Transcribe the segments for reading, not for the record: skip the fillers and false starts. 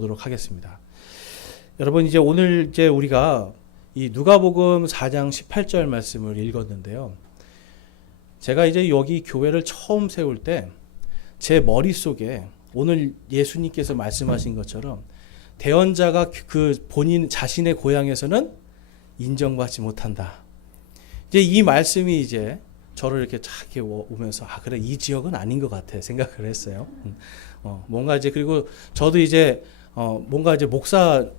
보도록 하겠습니다. 여러분, 이제 오늘 이제 우리가 이 누가복음 4장 18절 말씀을 읽었는데요. 제가 이제 여기 교회를 처음 세울 때 제 머릿속에 오늘 예수님께서 말씀하신 것처럼 대언자가 그 본인 자신의 고향에서는 인정받지 못한다. 이제 이 말씀이 이제 저를 이렇게 쫙 오면서 그래, 이 지역은 아닌 것 같아 생각을 했어요. 뭔가 이제, 그리고 저도 이제 뭔가 이제 목사를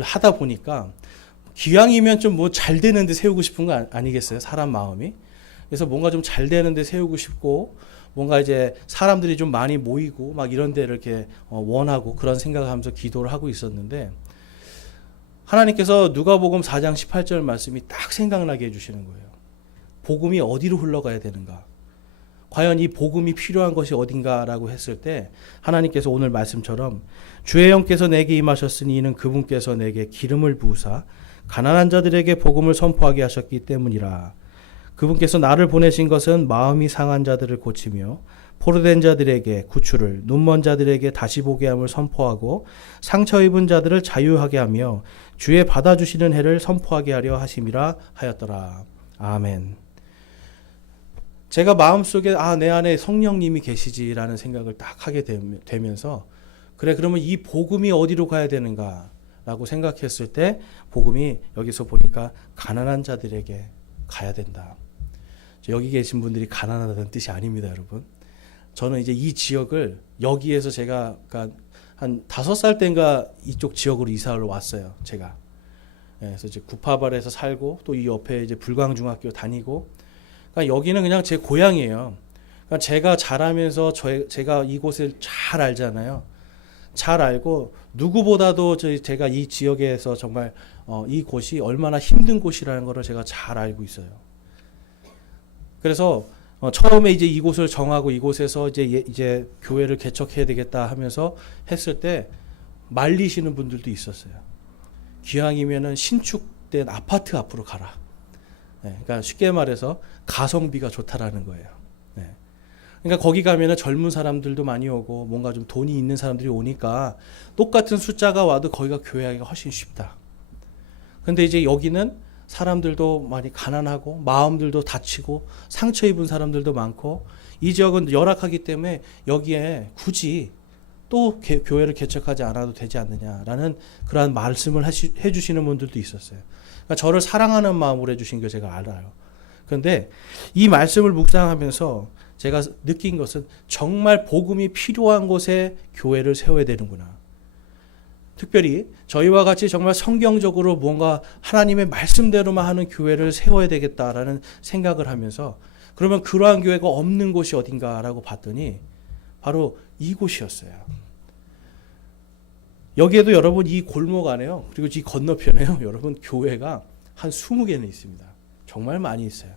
하다 보니까 기왕이면 좀 뭐 잘 되는데 세우고 싶은 거 아니겠어요? 사람 마음이. 그래서 뭔가 좀 잘 되는데 세우고 싶고, 뭔가 이제 사람들이 좀 많이 모이고 막 이런 데를 이렇게 원하고 그런 생각을 하면서 기도를 하고 있었는데, 하나님께서 누가복음 4장 18절 말씀이 딱 생각나게 해주시는 거예요. 복음이 어디로 흘러가야 되는가? 과연 이 복음이 필요한 것이 어딘가라고 했을 때 하나님께서 오늘 말씀처럼 주의 영께서 내게 임하셨으니 이는 그분께서 내게 기름을 부으사 가난한 자들에게 복음을 선포하게 하셨기 때문이라. 그분께서 나를 보내신 것은 마음이 상한 자들을 고치며 포로된 자들에게 구출을, 눈먼 자들에게 다시 보게 함을 선포하고 상처 입은 자들을 자유하게 하며 주의 받아주시는 해를 선포하게 하려 하심이라 하였더라. 아멘. 제가 마음속에 내 안에 성령님이 계시지라는 생각을 딱 하게 되면서, 그래, 그러면 이 복음이 어디로 가야 되는가 라고 생각했을 때 복음이 여기서 보니까 가난한 자들에게 가야 된다. 여기 계신 분들이 가난하다는 뜻이 아닙니다, 여러분. 저는 이제 이 지역을 여기에서 제가 한 5살 때인가 이쪽 지역으로 이사를 왔어요, 제가. 그래서 이제 구파발에서 살고 또 이 옆에 이제 불광중학교 다니고, 그러니까 여기는 그냥 제 고향이에요. 그러니까 제가 자라면서 제가 이곳을 잘 알잖아요. 잘 알고 누구보다도 제가 이 지역에서 정말 이 곳이 얼마나 힘든 곳이라는 것을 제가 잘 알고 있어요. 그래서 처음에 이제 이곳을 정하고 이곳에서 이제 교회를 개척해야 되겠다 하면서 했을 때 말리시는 분들도 있었어요. 기왕이면은 신축된 아파트 앞으로 가라. 그러니까 쉽게 말해서 가성비가 좋다라는 거예요. 그러니까 거기 가면은 젊은 사람들도 많이 오고 뭔가 좀 돈이 있는 사람들이 오니까 똑같은 숫자가 와도 거기가 교회하기가 훨씬 쉽다. 근데 이제 여기는 사람들도 많이 가난하고 마음들도 다치고 상처 입은 사람들도 많고 이 지역은 열악하기 때문에 여기에 굳이 또 교회를 개척하지 않아도 되지 않느냐라는 그러한 말씀을 해주시는 분들도 있었어요. 그러니까 저를 사랑하는 마음으로 해주신 거 제가 알아요. 그런데 이 말씀을 묵상하면서 제가 느낀 것은 정말 복음이 필요한 곳에 교회를 세워야 되는구나. 특별히 저희와 같이 정말 성경적으로 뭔가 하나님의 말씀대로만 하는 교회를 세워야 되겠다라는 생각을 하면서, 그러면 그러한 교회가 없는 곳이 어딘가라고 봤더니 바로 이곳이었어요. 여기에도 여러분 이 골목 안에요, 그리고 이 건너편에요, 여러분 교회가 한 20개는 있습니다. 정말 많이 있어요.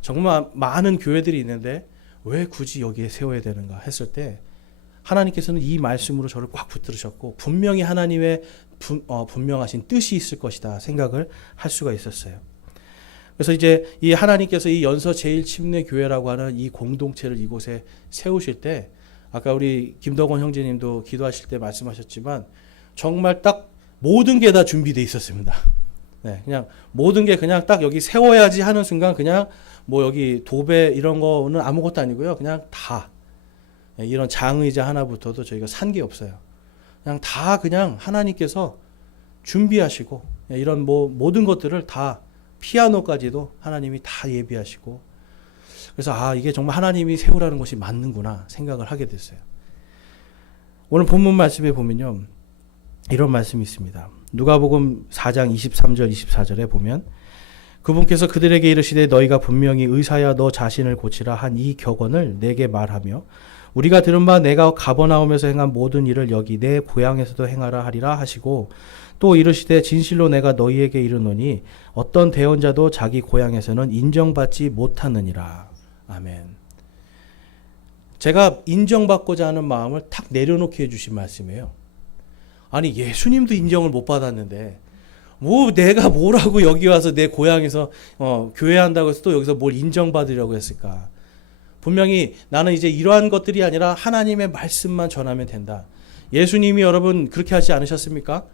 정말 많은 교회들이 있는데 왜 굳이 여기에 세워야 되는가 했을 때 하나님께서는 이 말씀으로 저를 꽉 붙들으셨고 분명히 하나님의 분명하신 뜻이 있을 것이다 생각을 할 수가 있었어요. 그래서 이제 이 하나님께서 이 연서 제일침례교회라고 하는 이 공동체를 이곳에 세우실 때, 아까 우리 김덕원 형제님도 기도하실 때 말씀하셨지만 정말 딱 모든 게 다 준비되어 있었습니다. 그냥 모든 게 그냥 딱 여기 세워야지 하는 순간 그냥 뭐 여기 도배 이런 거는 아무것도 아니고요. 그냥 다 이런 장의자 하나부터도 저희가 산 게 없어요. 그냥 다 그냥 하나님께서 준비하시고 이런 뭐 모든 것들을 다 피아노까지도 하나님이 다 예비하시고, 그래서 이게 정말 하나님이 세우라는 것이 맞는구나 생각을 하게 됐어요. 오늘 본문 말씀에 보면요, 이런 말씀이 있습니다. 누가복음 4장 23절 24절에 보면 그분께서 그들에게 이르시되 너희가 분명히 의사야 너 자신을 고치라 한 이 격언을 내게 말하며 우리가 들은 바 내가 가버나움에서 행한 모든 일을 여기 내 고향에서도 행하라 하리라 하시고, 또 이르시되 진실로 내가 너희에게 이르노니 어떤 대언자도 자기 고향에서는 인정받지 못하느니라. 아멘. 제가 인정받고자 하는 마음을 탁 내려놓게 해주신 말씀이에요. 아니, 예수님도 인정을 못 받았는데 뭐 내가 뭐라고 여기 와서 내 고향에서 교회한다고 해서 또 여기서 뭘 인정받으려고 했을까? 분명히 나는 이제 이러한 것들이 아니라 하나님의 말씀만 전하면 된다. 예수님이 여러분 그렇게 하지 않으셨습니까?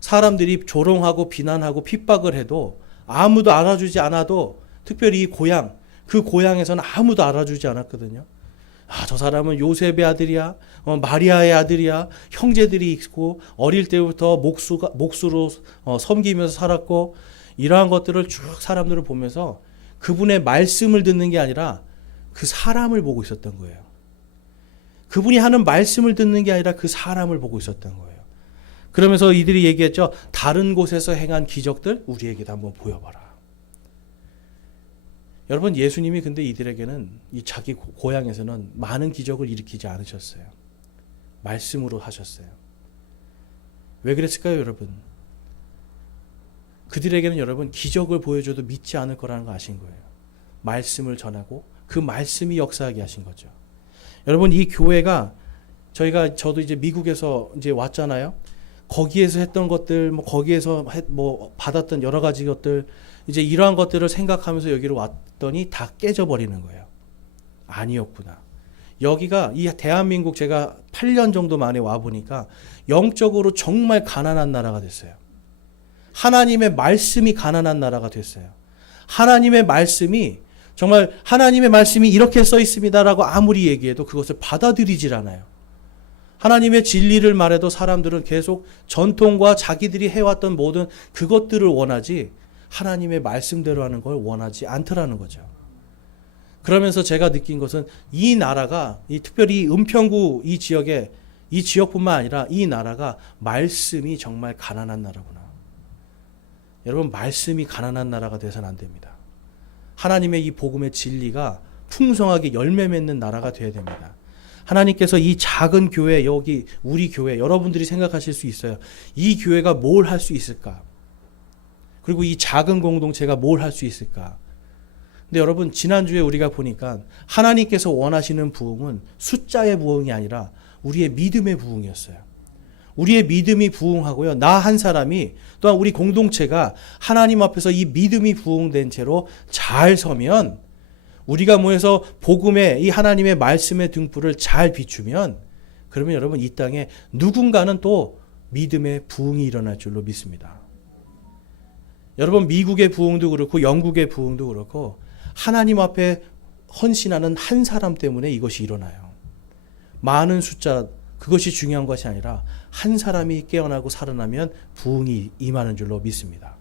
사람들이 조롱하고 비난하고 핍박을 해도 아무도 알아주지 않아도 특별히 이 고향, 그 고향에서는 아무도 알아주지 않았거든요. 아, 저 사람은 요셉의 아들이야, 마리아의 아들이야, 형제들이 있고 어릴 때부터 목수로 섬기면서 살았고, 이러한 것들을 쭉 사람들을 보면서 그분의 말씀을 듣는 게 아니라 그 사람을 보고 있었던 거예요. 그분이 하는 말씀을 듣는 게 아니라 그 사람을 보고 있었던 거예요. 그러면서 이들이 얘기했죠. 다른 곳에서 행한 기적들 우리에게도 한번 보여봐라. 여러분, 예수님이 근데 이들에게는 이 자기 고향에서는 많은 기적을 일으키지 않으셨어요. 말씀으로 하셨어요. 왜 그랬을까요, 여러분? 그들에게는 여러분 기적을 보여줘도 믿지 않을 거라는 거 아신 거예요. 말씀을 전하고 그 말씀이 역사하게 하신 거죠. 여러분, 이 교회가 저도 이제 미국에서 이제 왔잖아요. 거기에서 했던 것들, 거기에서 받았던 여러 가지 것들, 이제 이러한 것들을 생각하면서 여기로 왔더니 다 깨져버리는 거예요. 아니었구나. 여기가 이 대한민국 제가 8년 정도 만에 와보니까 영적으로 정말 가난한 나라가 됐어요. 하나님의 말씀이 가난한 나라가 됐어요. 하나님의 말씀이 정말 하나님의 말씀이 이렇게 써 있습니다라고 아무리 얘기해도 그것을 받아들이질 않아요. 하나님의 진리를 말해도 사람들은 계속 전통과 자기들이 해왔던 모든 그것들을 원하지 하나님의 말씀대로 하는 걸 원하지 않더라는 거죠. 그러면서 제가 느낀 것은 이 나라가 특별히 은평구 이 지역뿐만 아니라 이 나라가 말씀이 정말 가난한 나라구나. 여러분, 말씀이 가난한 나라가 돼서는 안 됩니다. 하나님의 이 복음의 진리가 풍성하게 열매 맺는 나라가 되어야 됩니다. 하나님께서 이 작은 교회, 여기 우리 교회, 여러분들이 생각하실 수 있어요. 이 교회가 뭘 할 수 있을까? 그리고 이 작은 공동체가 뭘 할 수 있을까? 근데 여러분, 지난주에 우리가 보니까 하나님께서 원하시는 부흥은 숫자의 부흥이 아니라 우리의 믿음의 부흥이었어요. 우리의 믿음이 부흥하고요. 나 한 사람이 또한 우리 공동체가 하나님 앞에서 이 믿음이 부흥된 채로 잘 서면, 우리가 모여서 복음의 이 하나님의 말씀의 등불을 잘 비추면, 그러면 여러분 이 땅에 누군가는 또 믿음의 부흥이 일어날 줄로 믿습니다. 여러분, 미국의 부흥도 그렇고 영국의 부흥도 그렇고 하나님 앞에 헌신하는 한 사람 때문에 이것이 일어나요. 많은 숫자, 그것이 중요한 것이 아니라 한 사람이 깨어나고 살아나면 부흥이 임하는 줄로 믿습니다.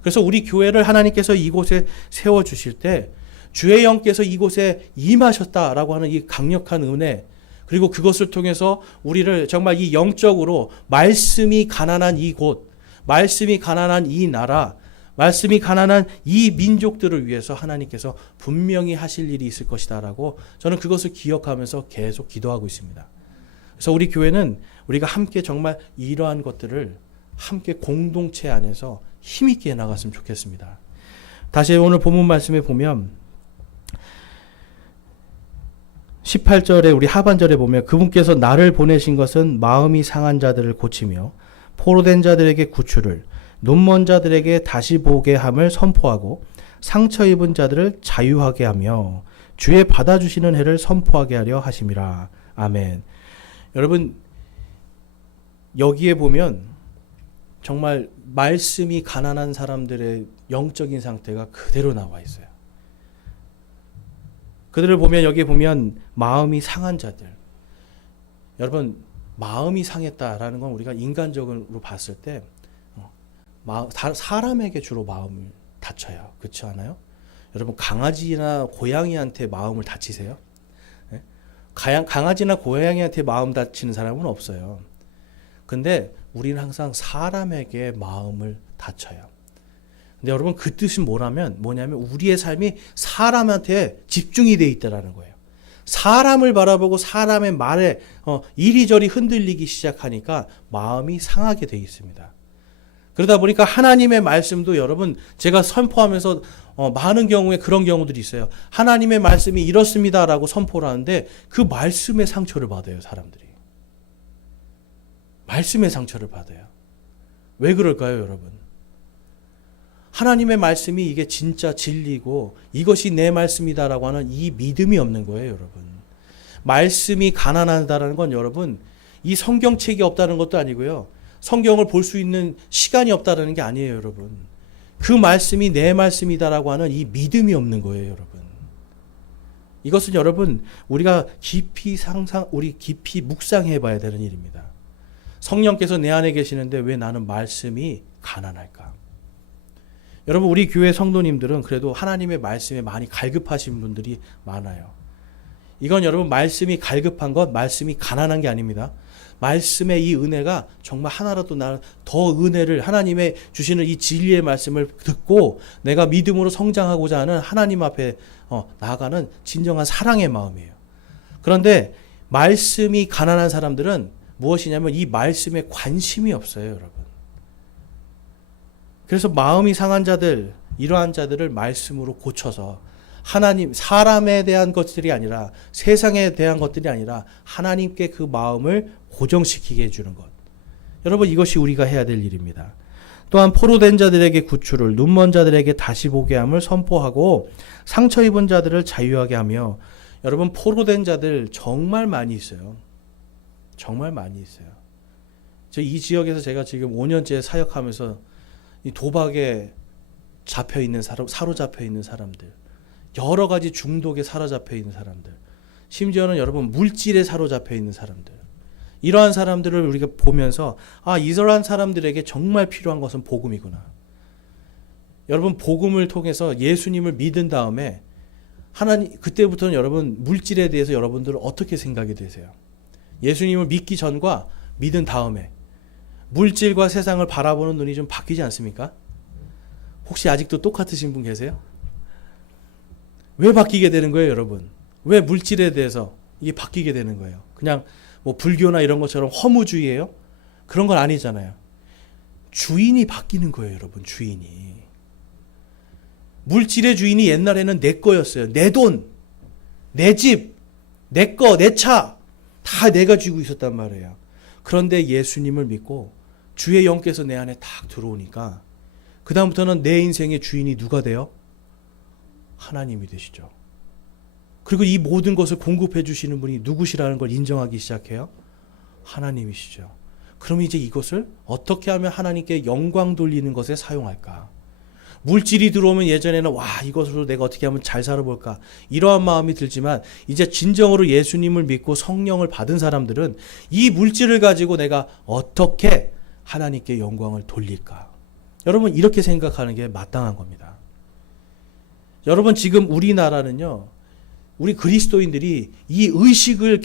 그래서 우리 교회를 하나님께서 이곳에 세워주실 때 주의 영께서 이곳에 임하셨다라고 하는 이 강력한 은혜, 그리고 그것을 통해서 우리를 정말 이 영적으로 말씀이 가난한 이곳, 말씀이 가난한 이 나라, 말씀이 가난한 이 민족들을 위해서 하나님께서 분명히 하실 일이 있을 것이다라고 저는 그것을 기억하면서 계속 기도하고 있습니다. 그래서 우리 교회는 우리가 함께 정말 이러한 것들을 함께 공동체 안에서 힘있게 나갔으면 좋겠습니다. 다시 오늘 본문 말씀에 보면 18절에 우리 하반절에 보면 그분께서 나를 보내신 것은 마음이 상한 자들을 고치며 포로된 자들에게 구출을, 눈먼 자들에게 다시 보게 함을 선포하고 상처 입은 자들을 자유하게 하며 주의 받아주시는 해를 선포하게 하려 하심이라. 아멘. 여러분, 여기에 보면 정말 말씀이 가난한 사람들의 영적인 상태가 그대로 나와 있어요. 그들을 보면 여기에 보면 마음이 상한 자들. 여러분, 마음이 상했다라는 건 우리가 인간적으로 봤을 때 사람에게 주로 마음을 다쳐요. 그렇지 않아요? 여러분, 강아지나 고양이한테 마음을 다치세요? 네? 강아지나 고양이한테 마음 다치는 사람은 없어요. 근데 우리는 항상 사람에게 마음을 다쳐요. 근데 여러분, 그 뜻이 뭐냐면 우리의 삶이 사람한테 집중이 돼 있다라는 거예요. 사람을 바라보고 사람의 말에 이리저리 흔들리기 시작하니까 마음이 상하게 돼 있습니다. 그러다 보니까 하나님의 말씀도 여러분, 제가 선포하면서 많은 경우에 그런 경우들이 있어요. 하나님의 말씀이 이렇습니다라고 선포를 하는데 그 말씀의 상처를 받아요, 사람들이. 말씀의 상처를 받아요. 왜 그럴까요, 여러분? 하나님의 말씀이 이게 진짜 진리고 이것이 내 말씀이다라고 하는 이 믿음이 없는 거예요, 여러분. 말씀이 가난하다라는 건 여러분, 이 성경책이 없다는 것도 아니고요. 성경을 볼 수 있는 시간이 없다는 게 아니에요, 여러분. 그 말씀이 내 말씀이다라고 하는 이 믿음이 없는 거예요, 여러분. 이것은 여러분 우리가 깊이 묵상해 봐야 되는 일입니다. 성령께서 내 안에 계시는데 왜 나는 말씀이 가난할까? 여러분 우리 교회 성도님들은 그래도 하나님의 말씀에 많이 갈급하신 분들이 많아요. 이건 여러분 말씀이 갈급한 것, 말씀이 가난한 게 아닙니다. 말씀의 이 은혜가 정말 하나라도 더 은혜를 하나님의 주시는 이 진리의 말씀을 듣고 내가 믿음으로 성장하고자 하는 하나님 앞에 나아가는 진정한 사랑의 마음이에요. 그런데 말씀이 가난한 사람들은 무엇이냐면 이 말씀에 관심이 없어요, 여러분. 그래서 마음이 상한 자들, 이러한 자들을 말씀으로 고쳐서 하나님, 사람에 대한 것들이 아니라 세상에 대한 것들이 아니라 하나님께 그 마음을 고정시키게 해주는 것. 여러분 이것이 우리가 해야 될 일입니다. 또한 포로된 자들에게 구출을, 눈먼 자들에게 다시 보게 함을 선포하고 상처 입은 자들을 자유하게 하며. 여러분 포로된 자들 정말 많이 있어요. 정말 많이 있어요. 저 이 지역에서 제가 지금 5년째 사역하면서 이 도박에 잡혀 있는 사로잡혀 있는 사람들, 여러 가지 중독에 사로잡혀 있는 사람들, 심지어는 여러분 물질에 사로잡혀 있는 사람들, 이러한 사람들을 우리가 보면서 이러한 사람들에게 정말 필요한 것은 복음이구나. 여러분 복음을 통해서 예수님을 믿은 다음에 그때부터는 여러분 물질에 대해서 여러분들은 어떻게 생각이 되세요? 예수님을 믿기 전과 믿은 다음에 물질과 세상을 바라보는 눈이 좀 바뀌지 않습니까? 혹시 아직도 똑같으신 분 계세요? 왜 바뀌게 되는 거예요, 여러분? 왜 물질에 대해서 이게 바뀌게 되는 거예요? 그냥 뭐 불교나 이런 것처럼 허무주의예요? 그런 건 아니잖아요. 주인이 바뀌는 거예요, 여러분. 주인이. 물질의 주인이 옛날에는 내 거였어요. 내 돈, 내 집, 내 거, 내 차. 다 내가 쥐고 있었단 말이에요. 그런데 예수님을 믿고 주의 영께서 내 안에 딱 들어오니까 그 다음부터는 내 인생의 주인이 누가 돼요? 하나님이 되시죠. 그리고 이 모든 것을 공급해 주시는 분이 누구시라는 걸 인정하기 시작해요. 하나님이시죠. 그럼 이제 이것을 어떻게 하면 하나님께 영광 돌리는 것에 사용할까? 물질이 들어오면 예전에는 이것으로 내가 어떻게 하면 잘 살아볼까? 이러한 마음이 들지만 이제 진정으로 예수님을 믿고 성령을 받은 사람들은 이 물질을 가지고 내가 어떻게 하나님께 영광을 돌릴까? 여러분 이렇게 생각하는 게 마땅한 겁니다. 여러분 지금 우리나라는요, 우리 그리스도인들이 이 의식을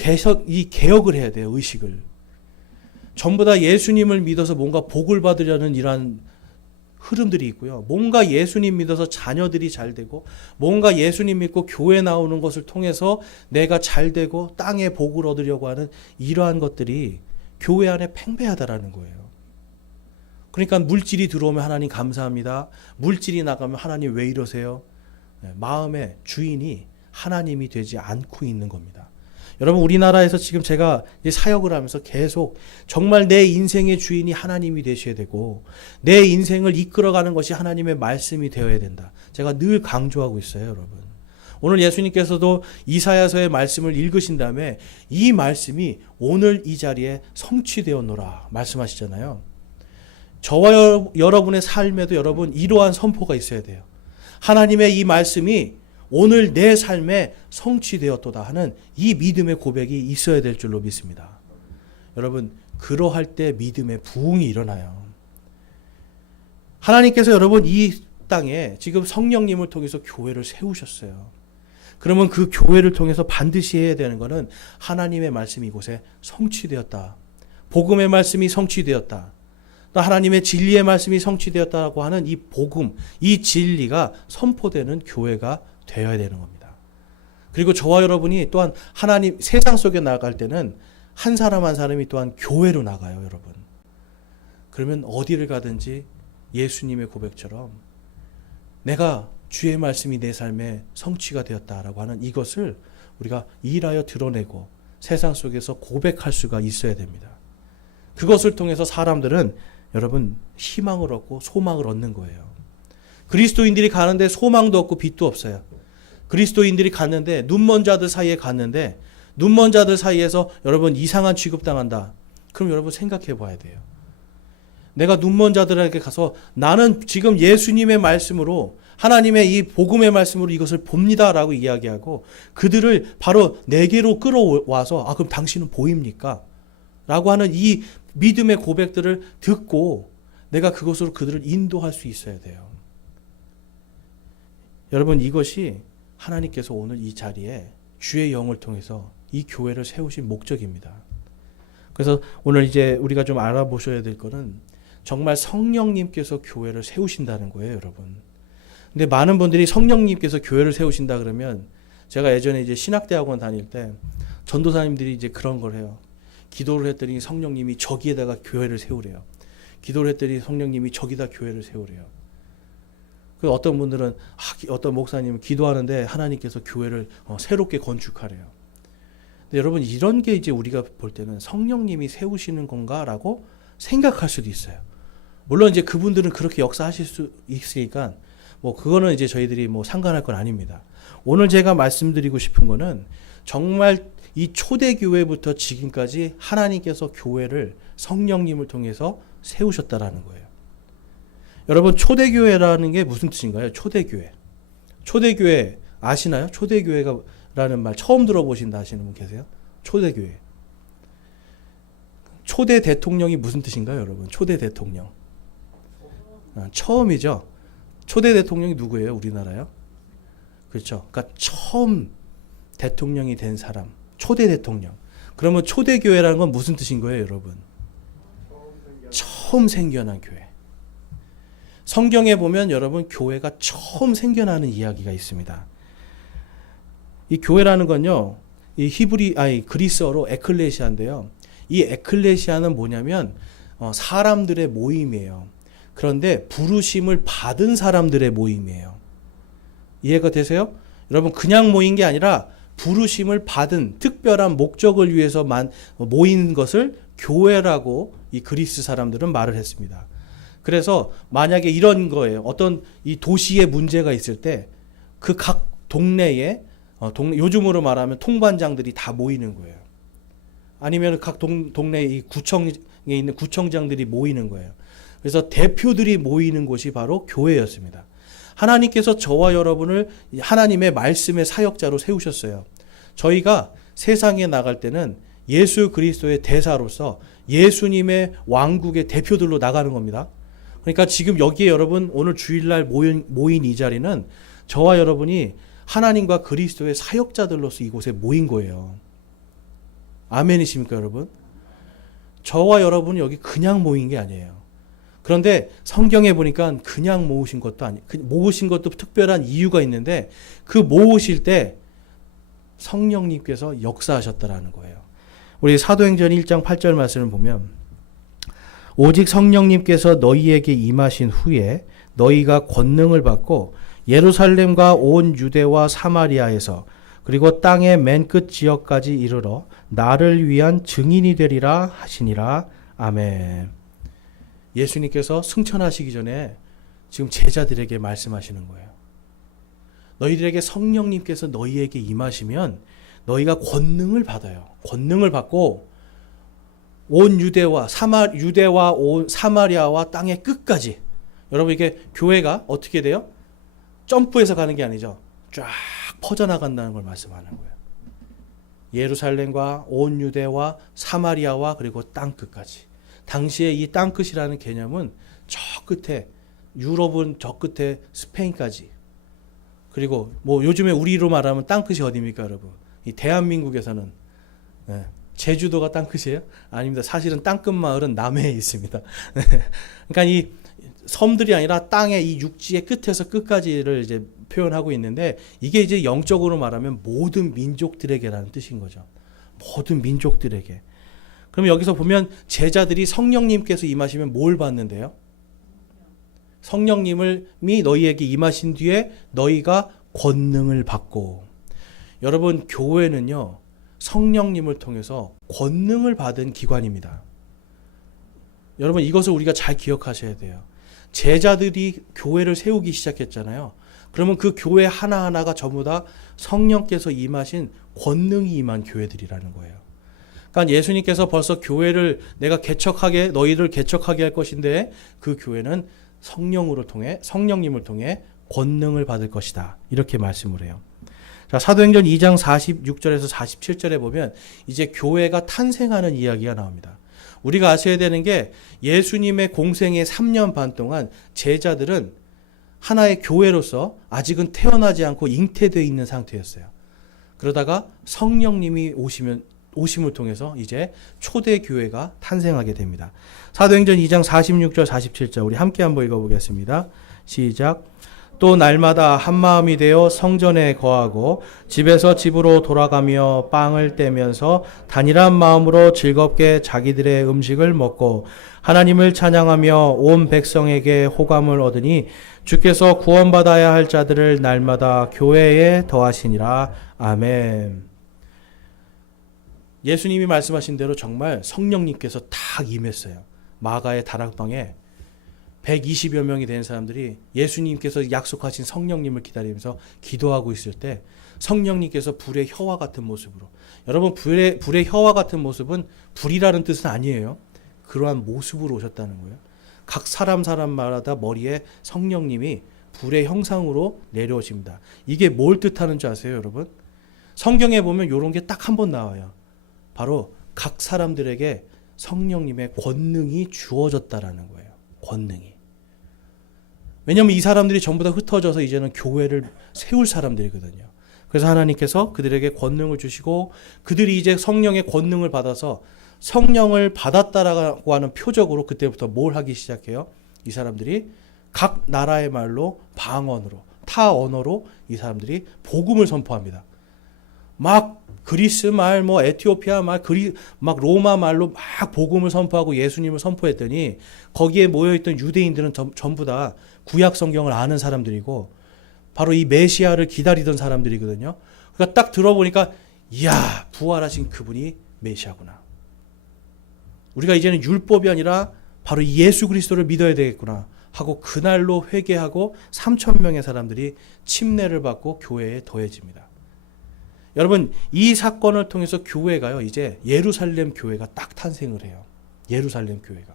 개혁을 해야 돼요. 의식을. 전부 다 예수님을 믿어서 뭔가 복을 받으려는 이러한 흐름들이 있고요. 뭔가 예수님 믿어서 자녀들이 잘 되고, 뭔가 예수님 믿고 교회 나오는 것을 통해서 내가 잘 되고 땅에 복을 얻으려고 하는 이러한 것들이 교회 안에 팽배하다라는 거예요. 그러니까 물질이 들어오면 하나님 감사합니다. 물질이 나가면 하나님 왜 이러세요? 마음의 주인이 하나님이 되지 않고 있는 겁니다. 여러분 우리나라에서 지금 제가 사역을 하면서 계속 정말 내 인생의 주인이 하나님이 되셔야 되고 내 인생을 이끌어가는 것이 하나님의 말씀이 되어야 된다. 제가 늘 강조하고 있어요, 여러분. 오늘 예수님께서도 이사야서의 말씀을 읽으신 다음에 이 말씀이 오늘 이 자리에 성취되었노라 말씀하시잖아요. 저와 여러분의 삶에도 여러분 이러한 선포가 있어야 돼요. 하나님의 이 말씀이 오늘 내 삶에 성취되었도다 하는 이 믿음의 고백이 있어야 될 줄로 믿습니다. 여러분 그러할 때 믿음의 부흥이 일어나요. 하나님께서 여러분 이 땅에 지금 성령님을 통해서 교회를 세우셨어요. 그러면 그 교회를 통해서 반드시 해야 되는 것은 하나님의 말씀이 이곳에 성취되었다. 복음의 말씀이 성취되었다. 또 하나님의 진리의 말씀이 성취되었다고 하는 이 복음, 이 진리가 선포되는 교회가 되어야 되는 겁니다. 그리고 저와 여러분이 또한 하나님 세상 속에 나갈 때는 한 사람 한 사람이 또한 교회로 나가요, 여러분. 그러면 어디를 가든지 예수님의 고백처럼 내가 주의 말씀이 내 삶에 성취가 되었다라고 하는 이것을 우리가 일하여 드러내고 세상 속에서 고백할 수가 있어야 됩니다. 그것을 통해서 사람들은 여러분 희망을 얻고 소망을 얻는 거예요. 그리스도인들이 가는데 소망도 없고 빛도 없어요. 그리스도인들이 갔는데 눈먼 자들 사이에 갔는데 눈먼 자들 사이에서 여러분 이상한 취급당한다. 그럼 여러분 생각해 봐야 돼요. 내가 눈먼 자들에게 가서 나는 지금 예수님의 말씀으로 하나님의 이 복음의 말씀으로 이것을 봅니다라고 이야기하고 그들을 바로 내게로 끌어와서 그럼 당신은 보입니까? 라고 하는 이 믿음의 고백들을 듣고 내가 그것으로 그들을 인도할 수 있어야 돼요. 여러분 이것이 하나님께서 오늘 이 자리에 주의 영을 통해서 이 교회를 세우신 목적입니다. 그래서 오늘 이제 우리가 좀 알아보셔야 될 거는 정말 성령님께서 교회를 세우신다는 거예요, 여러분. 근데 많은 분들이 성령님께서 교회를 세우신다 그러면 제가 예전에 이제 신학대학원 다닐 때 전도사님들이 이제 그런 걸 해요. 기도를 했더니 성령님이 저기에다가 교회를 세우래요. 기도를 했더니 성령님이 저기다 교회를 세우래요. 그 어떤 분들은 어떤 목사님은 기도하는데 하나님께서 교회를 새롭게 건축하래요. 근데 여러분 이런 게 이제 우리가 볼 때는 성령님이 세우시는 건가라고 생각할 수도 있어요. 물론 이제 그분들은 그렇게 역사하실 수 있으니까 뭐 그거는 이제 저희들이 뭐 상관할 건 아닙니다. 오늘 제가 말씀드리고 싶은 거는 정말 이 초대교회부터 지금까지 하나님께서 교회를 성령님을 통해서 세우셨다라는 거예요. 여러분 초대교회라는 게 무슨 뜻인가요? 초대교회. 초대교회 아시나요? 초대교회라는 말 처음 들어보신다 하시는 분 계세요? 초대교회. 초대 대통령이 무슨 뜻인가요, 여러분? 초대 대통령. 처음이죠. 초대 대통령이 누구예요? 우리나라요? 그렇죠. 그러니까 처음 대통령이 된 사람. 초대 대통령. 그러면 초대교회라는 건 무슨 뜻인 거예요, 여러분? 처음 생겨난 교회. 성경에 보면 여러분 교회가 처음 생겨나는 이야기가 있습니다. 이 교회라는 건요, 이 그리스어로 에클레시아인데요. 이 에클레시아는 뭐냐면 사람들의 모임이에요. 그런데 부르심을 받은 사람들의 모임이에요. 이해가 되세요? 여러분 그냥 모인 게 아니라 부르심을 받은 특별한 목적을 위해서 모인 것을 교회라고 이 그리스 사람들은 말을 했습니다. 그래서 만약에 이런 거예요. 어떤 이 도시에 문제가 있을 때 그 각 동네에 요즘으로 말하면 통반장들이 다 모이는 거예요. 아니면 각 동네에 이 구청에 있는 구청장들이 모이는 거예요. 그래서 대표들이 모이는 곳이 바로 교회였습니다. 하나님께서 저와 여러분을 하나님의 말씀의 사역자로 세우셨어요. 저희가 세상에 나갈 때는 예수 그리스도의 대사로서 예수님의 왕국의 대표들로 나가는 겁니다. 그러니까 지금 여기에 여러분 오늘 주일날 모인 이 자리는 저와 여러분이 하나님과 그리스도의 사역자들로서 이곳에 모인 거예요. 아멘이십니까, 여러분? 저와 여러분이 여기 그냥 모인 게 아니에요. 그런데 성경에 보니까 그냥 모으신 것도 특별한 이유가 있는데 그 모으실 때 성령님께서 역사하셨다라는 거예요. 우리 사도행전 1장 8절 말씀을 보면 오직 성령님께서 너희에게 임하신 후에 너희가 권능을 받고 예루살렘과 온 유대와 사마리아에서 그리고 땅의 맨 끝 지역까지 이르러 나를 위한 증인이 되리라 하시니라. 아멘. 예수님께서 승천하시기 전에 지금 제자들에게 말씀하시는 거예요. 너희들에게 성령님께서 너희에게 임하시면 너희가 권능을 받아요. 권능을 받고 온 유대와 온 사마리아와 땅의 끝까지. 여러분 이게 교회가 어떻게 돼요? 점프해서 가는 게 아니죠. 쫙 퍼져나간다는 걸 말씀하는 거예요. 예루살렘과 온 유대와 사마리아와 그리고 땅 끝까지. 당시에 이 땅 끝이라는 개념은 저 끝에 유럽은 저 끝에 스페인까지. 그리고 뭐 요즘에 우리로 말하면 땅 끝이 어디입니까, 여러분? 이 대한민국에서는 제주도가 땅 끝이에요? 아닙니다. 사실은 땅 끝 마을은 남해에 있습니다. 그러니까 이 섬들이 아니라 땅의 이 육지의 끝에서 끝까지를 이제 표현하고 있는데 이게 이제 영적으로 말하면 모든 민족들에게라는 뜻인 거죠. 모든 민족들에게. 그럼 여기서 보면 제자들이 성령님께서 임하시면 뭘 받는데요? 성령님이 너희에게 임하신 뒤에 너희가 권능을 받고. 여러분 교회는요 성령님을 통해서 권능을 받은 기관입니다. 여러분 이것을 우리가 잘 기억하셔야 돼요. 제자들이 교회를 세우기 시작했잖아요. 그러면 그 교회 하나하나가 전부 다 성령께서 임하신 권능이 임한 교회들이라는 거예요. 그러니까 예수님께서 벌써 교회를 내가 개척하게 너희를 개척하게 할 것인데 그 교회는 성령님을 통해 권능을 받을 것이다. 이렇게 말씀을 해요. 자, 사도행전 2장 46절에서 47절에 보면 이제 교회가 탄생하는 이야기가 나옵니다. 우리가 아셔야 되는 게 예수님의 공생의 3년 반 동안 제자들은 하나의 교회로서 아직은 태어나지 않고 잉태되어 있는 상태였어요. 그러다가 성령님이 오심을 통해서 이제 초대 교회가 탄생하게 됩니다. 사도행전 2장 46절 47절 우리 함께 한번 읽어보겠습니다. 시작. 또 날마다 한 마음이 되어 성전에 거하고 집에서 집으로 돌아가며 빵을 떼면서 단일한 마음으로 즐겁게 자기들의 음식을 먹고 하나님을 찬양하며 온 백성에게 호감을 얻으니 주께서 구원받아야 할 자들을 날마다 교회에 더하시니라. 아멘. 예수님이 말씀하신 대로 정말 성령님께서 딱 임했어요. 마가의 다락방에 120여 명이 된 사람들이 예수님께서 약속하신 성령님을 기다리면서 기도하고 있을 때 성령님께서 불의 혀와 같은 모습으로, 여러분 불의 혀와 같은 모습은 불이라는 뜻은 아니에요. 그러한 모습으로 오셨다는 거예요. 각 사람마다 머리에 성령님이 불의 형상으로 내려오십니다. 이게 뭘 뜻하는 줄 아세요, 여러분? 성경에 보면 이런 게 딱 한 번 나와요. 바로 각 사람들에게 성령님의 권능이 주어졌다라는 거예요. 권능이. 왜냐하면 이 사람들이 전부 다 흩어져서 이제는 교회를 세울 사람들이거든요. 그래서 하나님께서 그들에게 권능을 주시고 그들이 이제 성령의 권능을 받아서 성령을 받았다라고 하는 표적으로 그때부터 뭘 하기 시작해요? 이 사람들이 각 나라의 말로 방언으로 타 언어로 이 사람들이 복음을 선포합니다. 막 그리스 말, 에티오피아 말, 막 로마 말로 막 복음을 선포하고 예수님을 선포했더니 거기에 모여있던 유대인들은 전부 다 구약 성경을 아는 사람들이고 바로 이 메시아를 기다리던 사람들이거든요. 그러니까 딱 들어보니까 이야, 부활하신 그분이 메시아구나. 우리가 이제는 율법이 아니라 바로 예수 그리스도를 믿어야 되겠구나 하고 그날로 회개하고 3,000명의 사람들이 침례를 받고 교회에 더해집니다. 여러분, 이 사건을 통해서 교회가요, 이제 예루살렘 교회가 딱 탄생을 해요. 예루살렘 교회가.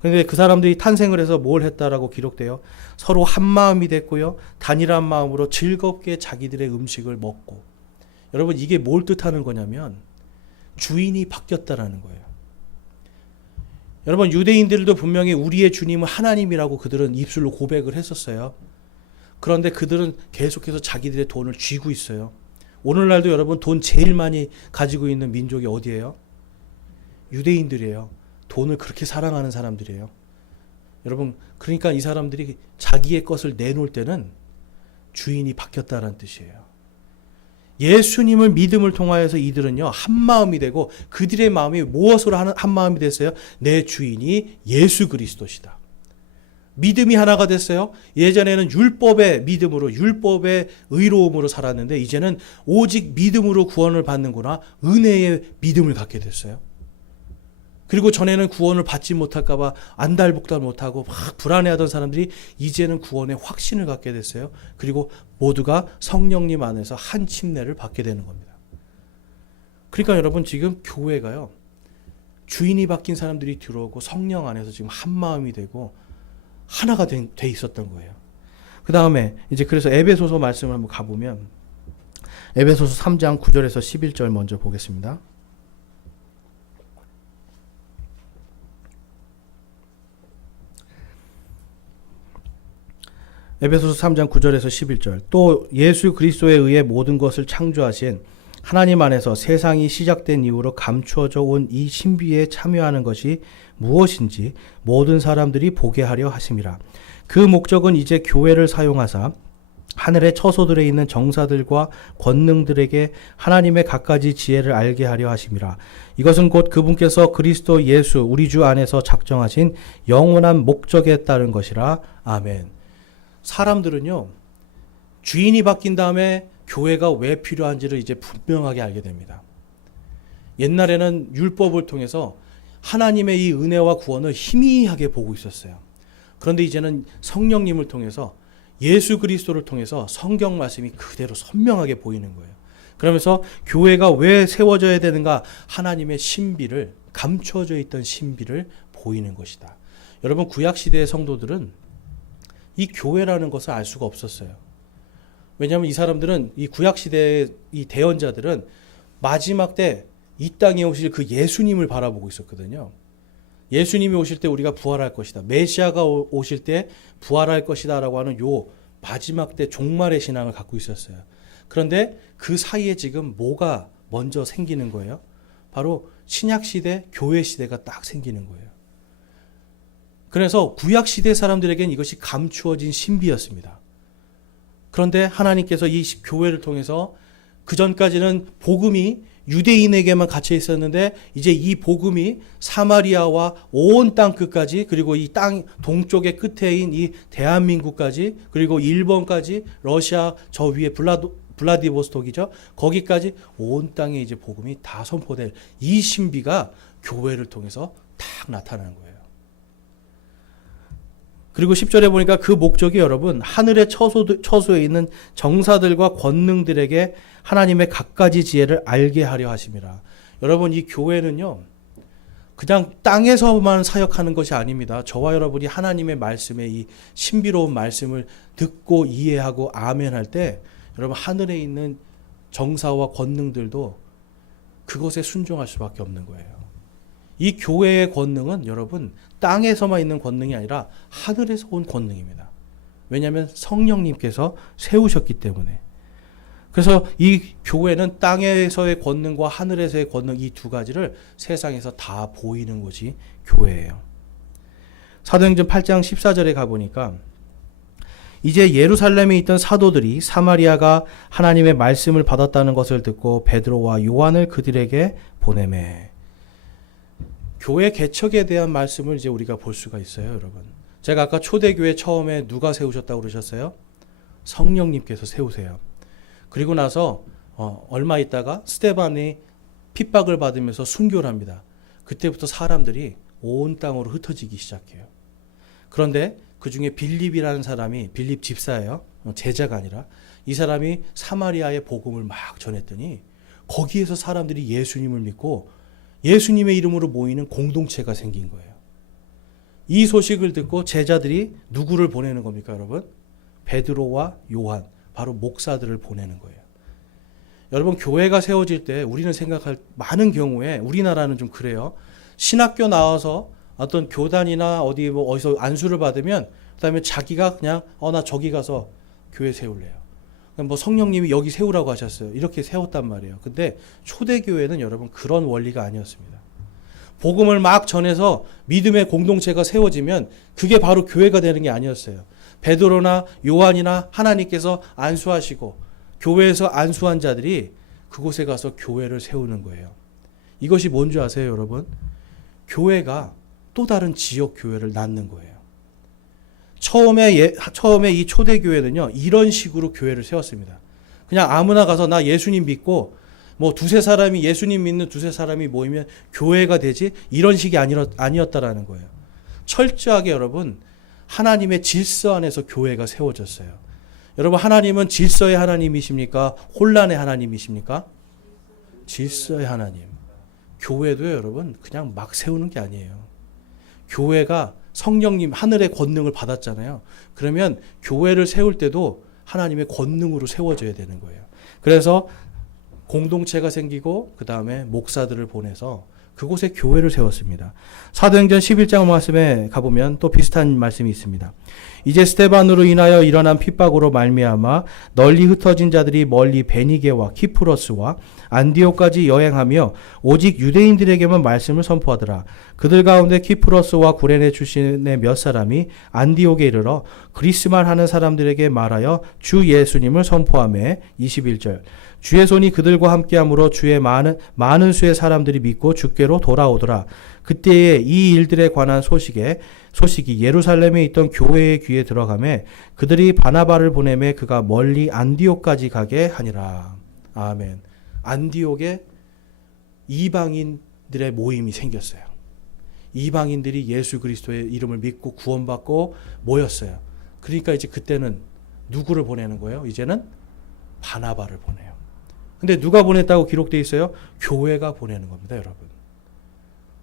그런데 그 사람들이 탄생을 해서 뭘 했다라고 기록돼요? 서로 한 마음이 됐고요. 단일한 마음으로 즐겁게 자기들의 음식을 먹고. 여러분, 이게 뭘 뜻하는 거냐면 주인이 바뀌었다라는 거예요. 여러분, 유대인들도 분명히 우리의 주님은 하나님이라고 그들은 입술로 고백을 했었어요. 그런데 그들은 계속해서 자기들의 돈을 쥐고 있어요. 오늘날도 여러분 돈 제일 많이 가지고 있는 민족이 어디예요? 유대인들이에요. 돈을 그렇게 사랑하는 사람들이에요. 여러분, 그러니까 이 사람들이 자기의 것을 내놓을 때는 주인이 바뀌었다는 뜻이에요. 예수님을 믿음을 통하여서 이들은요, 한 마음이 되고 그들의 마음이 무엇으로 한 마음이 됐어요? 내 주인이 예수 그리스도시다. 믿음이 하나가 됐어요. 예전에는 율법의 믿음으로, 율법의 의로움으로 살았는데 이제는 오직 믿음으로 구원을 받는구나, 은혜의 믿음을 갖게 됐어요. 그리고 전에는 구원을 받지 못할까 봐 안달복달 못하고 막 불안해하던 사람들이 이제는 구원의 확신을 갖게 됐어요. 그리고 모두가 성령님 안에서 한 침례를 받게 되는 겁니다. 그러니까 여러분, 지금 교회가요, 주인이 바뀐 사람들이 들어오고 성령 안에서 지금 한 마음이 되고 하나가 돼 있었던 거예요. 그 다음에 이제 그래서 에베소서 말씀을 한번 가보면 에베소서 3장 9절에서 11절 먼저 보겠습니다. 에베소서 3장 9절에서 11절. 또 예수 그리스도에 의해 모든 것을 창조하신 하나님 안에서 세상이 시작된 이후로 감추어져 온 이 신비에 참여하는 것이 무엇인지 모든 사람들이 보게 하려 하심이라. 그 목적은 이제 교회를 사용하사 하늘의 처소들에 있는 정사들과 권능들에게 하나님의 갖가지 지혜를 알게 하려 하심이라. 이것은 곧 그분께서 그리스도 예수 우리 주 안에서 작정하신 영원한 목적에 따른 것이라. 아멘. 사람들은요, 주인이 바뀐 다음에 교회가 왜 필요한지를 이제 분명하게 알게 됩니다. 옛날에는 율법을 통해서 하나님의 이 은혜와 구원을 희미하게 보고 있었어요. 그런데 이제는 성령님을 통해서 예수 그리스도를 통해서 성경 말씀이 그대로 선명하게 보이는 거예요. 그러면서 교회가 왜 세워져야 되는가? 하나님의 신비를, 감춰져 있던 신비를 보이는 것이다. 여러분, 구약시대의 성도들은 이 교회라는 것을 알 수가 없었어요. 왜냐하면 이 사람들은, 이 구약시대의 이 대언자들은 마지막 때 이 땅에 오실 그 예수님을 바라보고 있었거든요. 예수님이 오실 때 우리가 부활할 것이다. 메시아가 오실 때 부활할 것이다 라고 하는 요 마지막 때 종말의 신앙을 갖고 있었어요. 그런데 그 사이에 지금 뭐가 먼저 생기는 거예요? 바로 신약시대, 교회시대가 딱 생기는 거예요. 그래서 구약시대 사람들에게는 이것이 감추어진 신비였습니다. 그런데 하나님께서 이 교회를 통해서, 그 전까지는 복음이 유대인에게만 갇혀 있었는데 이제 이 복음이 사마리아와 온 땅 끝까지, 그리고 이 땅 동쪽의 끝에인 이 대한민국까지, 그리고 일본까지, 러시아 저 위에 블라디보스톡이죠. 거기까지 온 땅에 이제 복음이 다 선포될 이 신비가 교회를 통해서 딱 나타나는 거예요. 그리고 10절에 보니까 그 목적이 여러분, 하늘의 처소에 있는 정사들과 권능들에게 하나님의 갖가지 지혜를 알게 하려 하심이라. 여러분, 이 교회는요, 그냥 땅에서만 사역하는 것이 아닙니다. 저와 여러분이 하나님의 말씀에, 이 신비로운 말씀을 듣고 이해하고 아멘할 때, 여러분, 하늘에 있는 정사와 권능들도 그것에 순종할 수밖에 없는 거예요. 이 교회의 권능은 여러분, 땅에서만 있는 권능이 아니라 하늘에서 온 권능입니다. 왜냐하면 성령님께서 세우셨기 때문에. 그래서 이 교회는 땅에서의 권능과 하늘에서의 권능, 이 두 가지를 세상에서 다 보이는 곳이 교회예요. 사도행전 8장 14절에 가보니까 이제 예루살렘에 있던 사도들이 사마리아가 하나님의 말씀을 받았다는 것을 듣고 베드로와 요한을 그들에게 보내매. 교회 개척에 대한 말씀을 이제 우리가 볼 수가 있어요, 여러분. 제가 아까 초대교회 처음에 누가 세우셨다고 그러셨어요? 성령님께서 세우세요. 그리고 나서 얼마 있다가 스데반이 핍박을 받으면서 순교를 합니다. 그때부터 사람들이 온 땅으로 흩어지기 시작해요. 그런데 그 중에 빌립이라는 사람이, 빌립 집사예요. 제자가 아니라. 이 사람이 사마리아의 복음을 막 전했더니 거기에서 사람들이 예수님을 믿고 예수님의 이름으로 모이는 공동체가 생긴 거예요. 이 소식을 듣고 제자들이 누구를 보내는 겁니까, 여러분? 베드로와 요한, 바로 목사들을 보내는 거예요. 여러분, 교회가 세워질 때 우리는 생각할, 많은 경우에 우리나라는 좀 그래요. 신학교 나와서 어떤 교단이나 어디서 안수를 받으면 그다음에 자기가 그냥 나 저기 가서 교회 세울래요. 뭐 성령님이 여기 세우라고 하셨어요. 이렇게 세웠단 말이에요. 근데 초대교회는 여러분 그런 원리가 아니었습니다. 복음을 막 전해서 믿음의 공동체가 세워지면 그게 바로 교회가 되는 게 아니었어요. 베드로나 요한이나 하나님께서 안수하시고 교회에서 안수한 자들이 그곳에 가서 교회를 세우는 거예요. 이것이 뭔지 아세요, 여러분? 교회가 또 다른 지역 교회를 낳는 거예요. 처음에 이 초대교회는요, 이런 식으로 교회를 세웠습니다. 그냥 아무나 가서 나 예수님 믿고, 뭐 두세 사람이, 예수님 믿는 두세 사람이 모이면 교회가 되지, 이런 식이 아니었다라는 거예요. 철저하게 여러분, 하나님의 질서 안에서 교회가 세워졌어요. 여러분, 하나님은 질서의 하나님이십니까? 혼란의 하나님이십니까? 질서의 하나님. 교회도 여러분, 그냥 막 세우는 게 아니에요. 교회가 성령님 하늘의 권능을 받았잖아요. 그러면 교회를 세울 때도 하나님의 권능으로 세워져야 되는 거예요. 그래서 공동체가 생기고 그 다음에 목사들을 보내서 그곳에 교회를 세웠습니다. 사도행전 11장 말씀에 가보면 또 비슷한 말씀이 있습니다. 이제 스데반으로 인하여 일어난 핍박으로 말미암아 널리 흩어진 자들이 멀리 베니게와 키프로스와 안디옥까지 여행하며 오직 유대인들에게만 말씀을 선포하더라. 그들 가운데 키프로스와 구레네 출신의 몇 사람이 안디옥에 이르러 그리스말 하는 사람들에게 말하여 주 예수님을 선포하며 21절 주의 손이 그들과 함께함으로 주의 많은 수의 사람들이 믿고 주께로 돌아오더라. 그때에 이 일들에 관한 소식이 예루살렘에 있던 교회의 귀에 들어가매 그들이 바나바를 보내매 그가 멀리 안디옥까지 가게 하니라. 아멘. 안디옥에 이방인들의 모임이 생겼어요. 이방인들이 예수 그리스도의 이름을 믿고 구원받고 모였어요. 그러니까 이제 그때는 누구를 보내는 거예요? 이제는 바나바를 보내요. 근데 누가 보냈다고 기록되어 있어요? 교회가 보내는 겁니다, 여러분.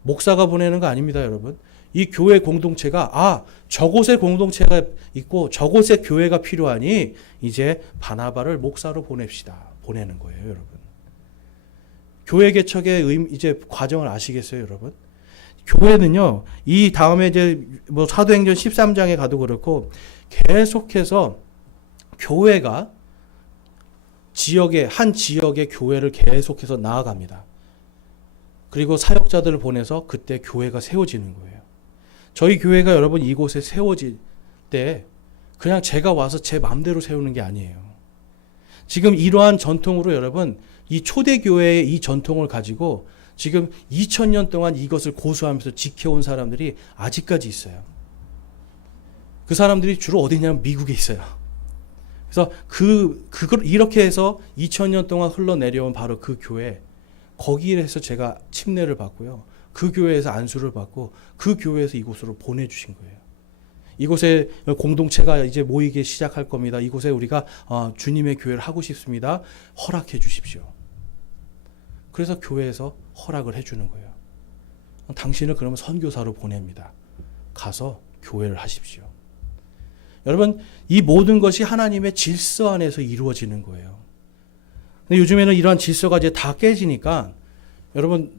목사가 보내는 거 아닙니다, 여러분. 이 교회 공동체가 저곳에 공동체가 있고 저곳에 교회가 필요하니 이제 바나바를 목사로 보냅시다. 보내는 거예요, 여러분. 교회 개척의 이제 과정을 아시겠어요, 여러분? 교회는요, 이 다음에 이제 뭐 사도행전 13장에 가도 그렇고 계속해서 교회가 한 지역의 교회를 계속해서 나아갑니다. 그리고 사역자들을 보내서 그때 교회가 세워지는 거예요. 저희 교회가 여러분 이곳에 세워질 때 그냥 제가 와서 제 마음대로 세우는 게 아니에요. 지금 이러한 전통으로 여러분 이 초대교회의 이 전통을 가지고 지금 2000년 동안 이것을 고수하면서 지켜온 사람들이 아직까지 있어요. 그 사람들이 주로 어디냐면 미국에 있어요. 그래서 그걸 이렇게 해서 2000년 동안 흘러내려온 바로 그 교회, 거기에서 제가 침례를 받고요. 그 교회에서 안수를 받고 그 교회에서 이곳으로 보내주신 거예요. 이곳에 공동체가 이제 모이기 시작할 겁니다. 이곳에 우리가 주님의 교회를 하고 싶습니다. 허락해 주십시오. 그래서 교회에서 허락을 해주는 거예요. 당신을 그러면 선교사로 보냅니다. 가서 교회를 하십시오. 여러분, 이 모든 것이 하나님의 질서 안에서 이루어지는 거예요. 근데 요즘에는 이러한 질서가 이제 다 깨지니까 여러분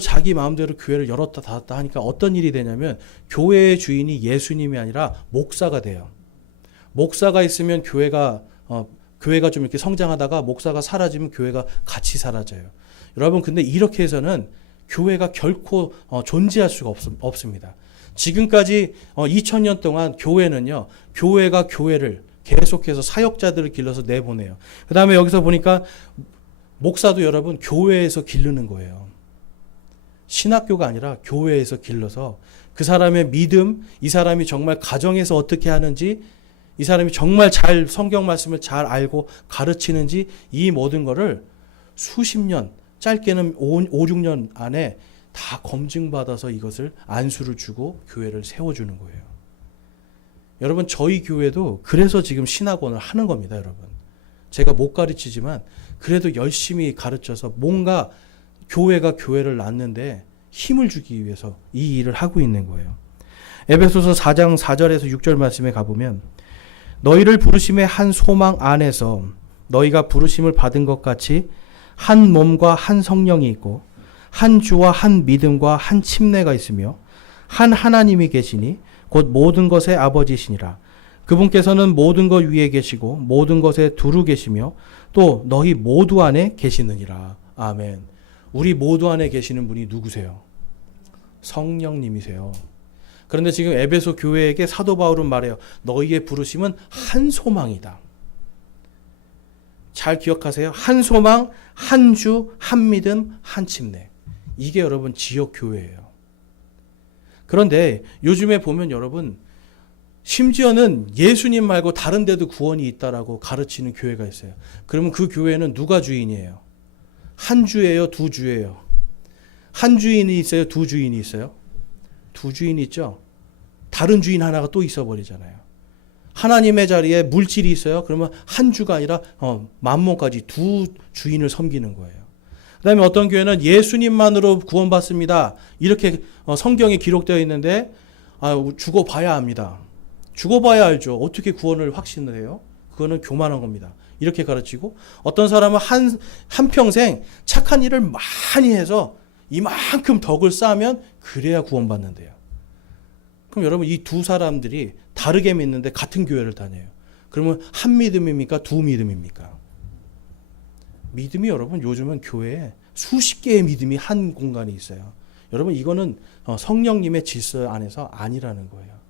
자기 마음대로 교회를 열었다 닫았다 하니까 어떤 일이 되냐면 교회의 주인이 예수님이 아니라 목사가 돼요. 목사가 있으면 교회가 좀 이렇게 성장하다가 목사가 사라지면 교회가 같이 사라져요. 여러분 근데 이렇게 해서는 교회가 결코 존재할 수가 없습니다. 지금까지 2000년 동안 교회는요. 교회가 교회를 계속해서 사역자들을 길러서 내보내요. 그 다음에 여기서 보니까 목사도 여러분 교회에서 기르는 거예요. 신학교가 아니라 교회에서 길러서 그 사람의 믿음, 이 사람이 정말 가정에서 어떻게 하는지, 이 사람이 정말 잘 성경 말씀을 잘 알고 가르치는지 이 모든 거를 수십 년, 짧게는 5, 6년 안에 다 검증받아서 이것을 안수를 주고 교회를 세워주는 거예요. 여러분 저희 교회도 그래서 지금 신학원을 하는 겁니다, 여러분. 제가 못 가르치지만 그래도 열심히 가르쳐서 뭔가 교회가 교회를 낳는데 힘을 주기 위해서 이 일을 하고 있는 거예요. 에베소서 4장 4절에서 6절 말씀에 가보면 너희를 부르심의 한 소망 안에서 너희가 부르심을 받은 것 같이 한 몸과 한 성령이 있고 한 주와 한 믿음과 한 침례가 있으며 한 하나님이 계시니 곧 모든 것의 아버지시니라. 그분께서는 모든 것 위에 계시고 모든 것에 두루 계시며 또 너희 모두 안에 계시느니라. 아멘. 우리 모두 안에 계시는 분이 누구세요? 성령님이세요. 그런데 지금 에베소 교회에게 사도 바울은 말해요. 너희의 부르심은 한 소망이다. 잘 기억하세요. 한 소망, 한 주, 한 믿음, 한 침례. 이게 여러분 지역 교회예요. 그런데 요즘에 보면 여러분 심지어는 예수님 말고 다른 데도 구원이 있다라고 가르치는 교회가 있어요. 그러면 그 교회는 누가 주인이에요? 한 주예요? 두 주예요? 한 주인이 있어요? 두 주인이 있어요? 두 주인이 있죠? 다른 주인 하나가 또 있어 버리잖아요. 하나님의 자리에 물질이 있어요? 그러면 한 주가 아니라 만몬까지 두 주인을 섬기는 거예요. 그 다음에 어떤 교회는 예수님만으로 구원받습니다. 이렇게 성경에 기록되어 있는데 죽어봐야 합니다. 죽어봐야 알죠. 어떻게 구원을 확신을 해요? 그거는 교만한 겁니다. 이렇게 가르치고 어떤 사람은 한평생 착한 일을 많이 해서 이만큼 덕을 쌓으면 그래야 구원받는데요. 그럼 여러분 이 두 사람들이 다르게 믿는데 같은 교회를 다녀요. 그러면 한 믿음입니까? 두 믿음입니까? 믿음이 여러분 요즘은 교회에 수십 개의 믿음이 한 공간에 있어요. 여러분 이거는 성령님의 질서 안에서 아니라는 거예요.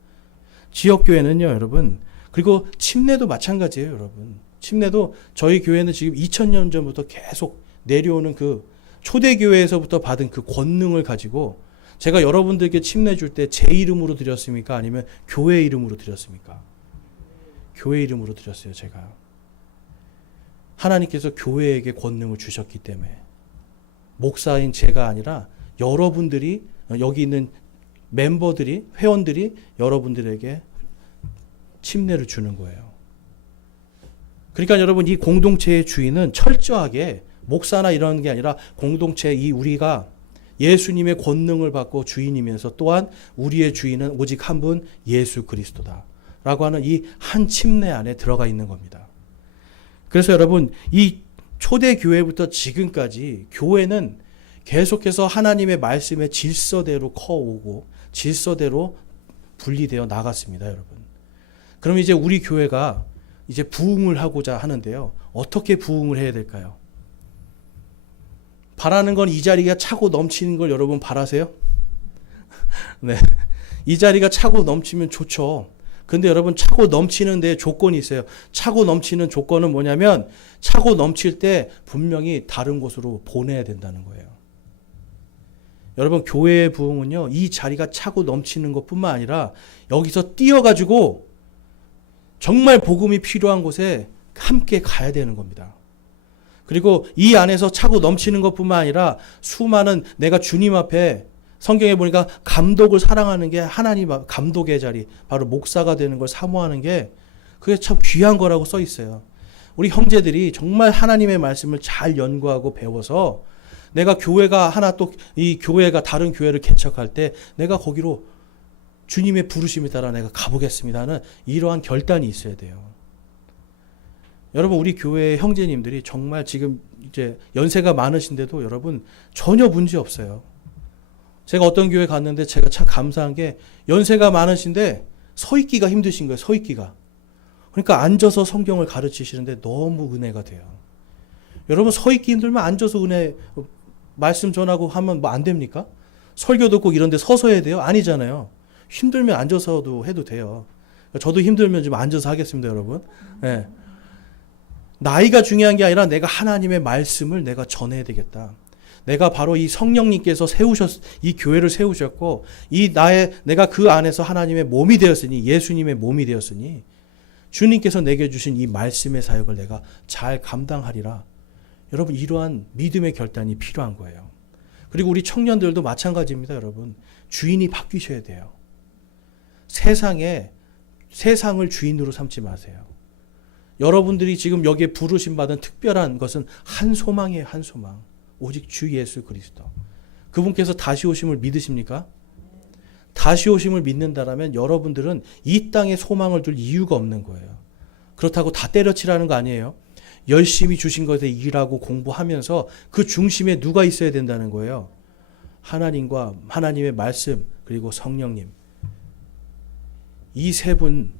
지역교회는요 여러분, 그리고 침례도 마찬가지예요 여러분. 침례도 저희 교회는 지금 2000년 전부터 계속 내려오는 그 초대교회에서부터 받은 그 권능을 가지고 제가 여러분들께 침례 줄 때 제 이름으로 드렸습니까? 아니면 교회 이름으로 드렸습니까? 교회 이름으로 드렸어요 제가. 하나님께서 교회에게 권능을 주셨기 때문에 목사인 제가 아니라 여러분들이 여기 있는 멤버들이 회원들이 여러분들에게 침례를 주는 거예요. 그러니까 여러분 이 공동체의 주인은 철저하게 목사나 이런 게 아니라 공동체 이 우리가 예수님의 권능을 받고 주인이면서 또한 우리의 주인은 오직 한 분 예수 그리스도다 라고 하는 이 한 침례 안에 들어가 있는 겁니다. 그래서 여러분 이 초대교회부터 지금까지 교회는 계속해서 하나님의 말씀의 질서대로 커오고 질서대로 분리되어 나갔습니다, 여러분. 그럼 이제 우리 교회가 이제 부흥을 하고자 하는데요. 어떻게 부흥을 해야 될까요? 바라는 건 이 자리가 차고 넘치는 걸 여러분 바라세요? 네. 이 자리가 차고 넘치면 좋죠. 근데 여러분 차고 넘치는 데 조건이 있어요. 차고 넘치는 조건은 뭐냐면 차고 넘칠 때 분명히 다른 곳으로 보내야 된다는 거예요. 여러분 교회의 부흥은요. 이 자리가 차고 넘치는 것뿐만 아니라 여기서 뛰어가지고 정말 복음이 필요한 곳에 함께 가야 되는 겁니다. 그리고 이 안에서 차고 넘치는 것뿐만 아니라 수많은 내가 주님 앞에 성경에 보니까 감독을 사랑하는 게 하나님 감독의 자리, 바로 목사가 되는 걸 사모하는 게 그게 참 귀한 거라고 써 있어요. 우리 형제들이 정말 하나님의 말씀을 잘 연구하고 배워서 내가 교회가 하나 또 이 교회가 다른 교회를 개척할 때 내가 거기로 주님의 부르심에 따라 내가 가보겠습니다 하는 이러한 결단이 있어야 돼요. 여러분 우리 교회의 형제님들이 정말 지금 이제 연세가 많으신데도 여러분 전혀 문제 없어요. 제가 어떤 교회 갔는데 제가 참 감사한 게 연세가 많으신데 서 있기가 힘드신 거예요. 서 있기가. 그러니까 앉아서 성경을 가르치시는데 너무 은혜가 돼요. 여러분 서 있기 힘들면 앉아서 은혜 말씀 전하고 하면 뭐 안 됩니까? 설교도 꼭 이런 데 서서 해야 돼요? 아니잖아요. 힘들면 앉아서도 해도 돼요. 저도 힘들면 좀 앉아서 하겠습니다, 여러분. 네. 나이가 중요한 게 아니라 내가 하나님의 말씀을 내가 전해야 되겠다. 내가 바로 이 성령님께서 이 교회를 세우셨고, 내가 그 안에서 하나님의 몸이 되었으니, 예수님의 몸이 되었으니, 주님께서 내게 주신 이 말씀의 사역을 내가 잘 감당하리라. 여러분, 이러한 믿음의 결단이 필요한 거예요. 그리고 우리 청년들도 마찬가지입니다, 여러분. 주인이 바뀌셔야 돼요. 세상을 주인으로 삼지 마세요. 여러분들이 지금 여기에 부르심 받은 특별한 것은 한 소망이에요, 한 소망. 오직 주 예수 그리스도. 그분께서 다시 오심을 믿으십니까? 다시 오심을 믿는다라면 여러분들은 이 땅에 소망을 둘 이유가 없는 거예요. 그렇다고 다 때려치라는 거 아니에요. 열심히 주신 것에 일하고 공부하면서 그 중심에 누가 있어야 된다는 거예요. 하나님과 하나님의 말씀 그리고 성령님. 이 세 분,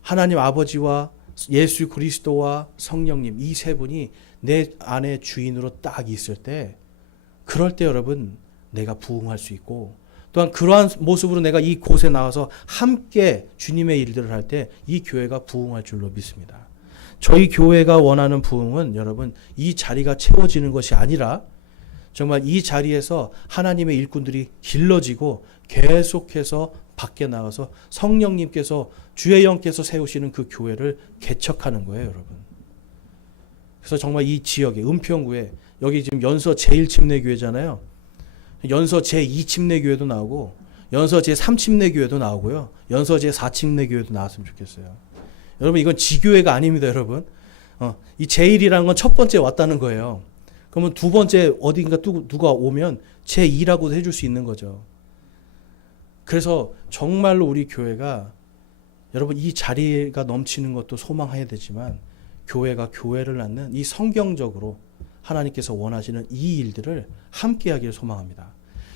하나님 아버지와 예수 그리스도와 성령님, 이 세 분이 내 안에 주인으로 딱 있을 때, 그럴 때 여러분 내가 부흥할 수 있고, 또한 그러한 모습으로 내가 이 곳에 나와서 함께 주님의 일들을 할 때 이 교회가 부흥할 줄로 믿습니다. 저희 교회가 원하는 부흥은 여러분 이 자리가 채워지는 것이 아니라 정말 이 자리에서 하나님의 일꾼들이 길러지고 계속해서 밖에 나가서 성령님께서 주의 영께서 세우시는 그 교회를 개척하는 거예요, 여러분. 그래서 정말 이 지역에 은평구에 여기 지금 연서 제1침례교회잖아요. 연서 제2침례교회도 나오고 연서 제3침례교회도 나오고요. 연서 제4침례교회도 나왔으면 좋겠어요. 여러분 이건 지교회가 아닙니다, 여러분. 이 제1이라는 건 첫 번째 왔다는 거예요. 그러면 두 번째 어딘가 누가 오면 제2라고도 해줄 수 있는 거죠. 그래서 정말로 우리 교회가 여러분 이 자리가 넘치는 것도 소망해야 되지만 교회가 교회를 낳는 이 성경적으로 하나님께서 원하시는 이 일들을 함께 하기를 소망합니다.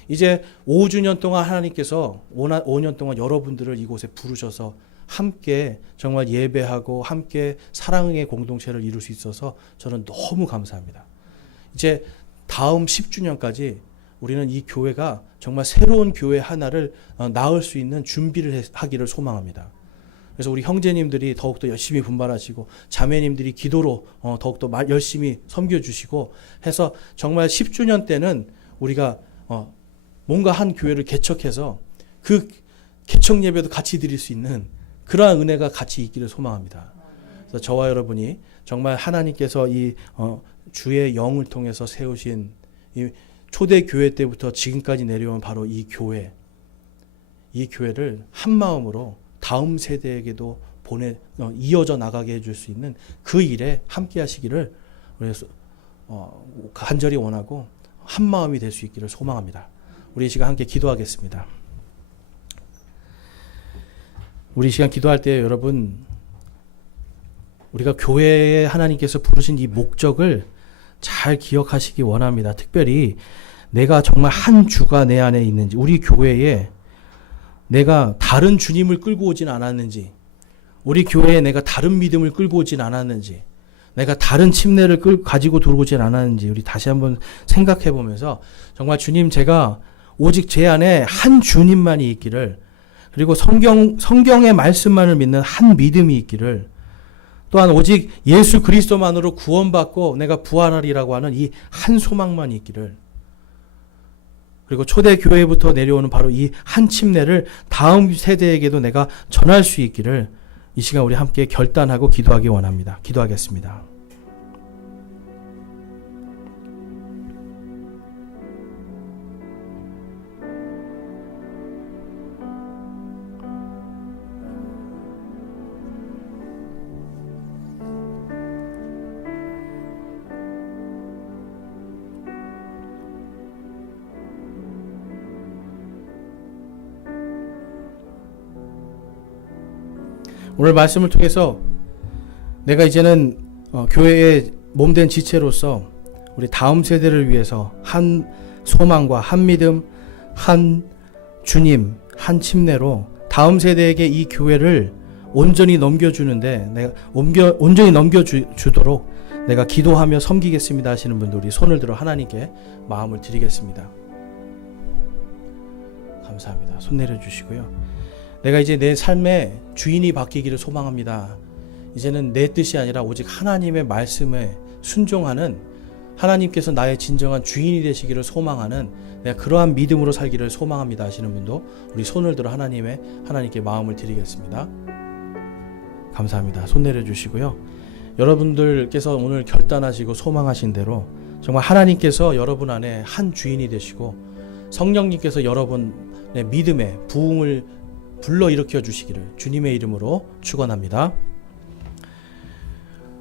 이제 5주년 동안 하나님께서 5년 동안 여러분들을 이곳에 부르셔서 함께 정말 예배하고 함께 사랑의 공동체를 이룰 수 있어서 저는 너무 감사합니다. 이제 다음 10주년까지 우리는 이 교회가 정말 새로운 교회 하나를 낳을 수 있는 준비를 하기를 소망합니다. 그래서 우리 형제님들이 더욱더 열심히 분발하시고 자매님들이 기도로 더욱더 열심히 섬겨주시고 해서 정말 10주년 때는 우리가 뭔가 한 교회를 개척해서 그 개척 예배도 같이 드릴 수 있는 그러한 은혜가 같이 있기를 소망합니다. 그래서 저와 여러분이 정말 하나님께서 이 주의 영을 통해서 세우신 이 초대 교회 때부터 지금까지 내려온 바로 이 교회를 한 마음으로 다음 세대에게도 이어져 나가게 해줄 수 있는 그 일에 함께 하시기를 간절히 원하고 한 마음이 될 수 있기를 소망합니다. 우리 이 시간 함께 기도하겠습니다. 우리 이 시간 기도할 때 여러분, 우리가 교회에 하나님께서 부르신 이 목적을 잘 기억하시기 원합니다. 특별히 내가 정말 한 주가 내 안에 있는지, 우리 교회에 내가 다른 주님을 끌고 오진 않았는지, 우리 교회에 내가 다른 믿음을 끌고 오진 않았는지, 내가 다른 침례를 가지고 들어오진 않았는지 우리 다시 한번 생각해 보면서 정말 주님, 제가 오직 제 안에 한 주님만이 있기를, 그리고 성경의 말씀만을 믿는 한 믿음이 있기를, 또한 오직 예수 그리스도만으로 구원받고 내가 부활하리라고 하는 이 한 소망만 있기를, 그리고 초대교회부터 내려오는 바로 이 한 침례를 다음 세대에게도 내가 전할 수 있기를 이 시간 우리 함께 결단하고 기도하기 원합니다. 기도하겠습니다. 오늘 말씀을 통해서 내가 이제는 교회의 몸된 지체로서 우리 다음 세대를 위해서 한 소망과 한 믿음, 한 주님, 한 침례로 다음 세대에게 이 교회를 온전히 넘겨주는데 내가 온전히 넘겨주도록 내가 기도하며 섬기겠습니다 하시는 분들, 우리 손을 들어 하나님께 마음을 드리겠습니다. 감사합니다. 손 내려주시고요. 내가 이제 내 삶의 주인이 바뀌기를 소망합니다. 이제는 내 뜻이 아니라 오직 하나님의 말씀에 순종하는, 하나님께서 나의 진정한 주인이 되시기를 소망하는 내가 그러한 믿음으로 살기를 소망합니다 하시는 분도 우리 손을 들어 하나님께 마음을 드리겠습니다. 감사합니다. 손 내려주시고요. 여러분들께서 오늘 결단하시고 소망하신 대로 정말 하나님께서 여러분 안에 한 주인이 되시고 성령님께서 여러분의 믿음의 부흥을 불러일으켜 주시기를 주님의 이름으로 축원합니다.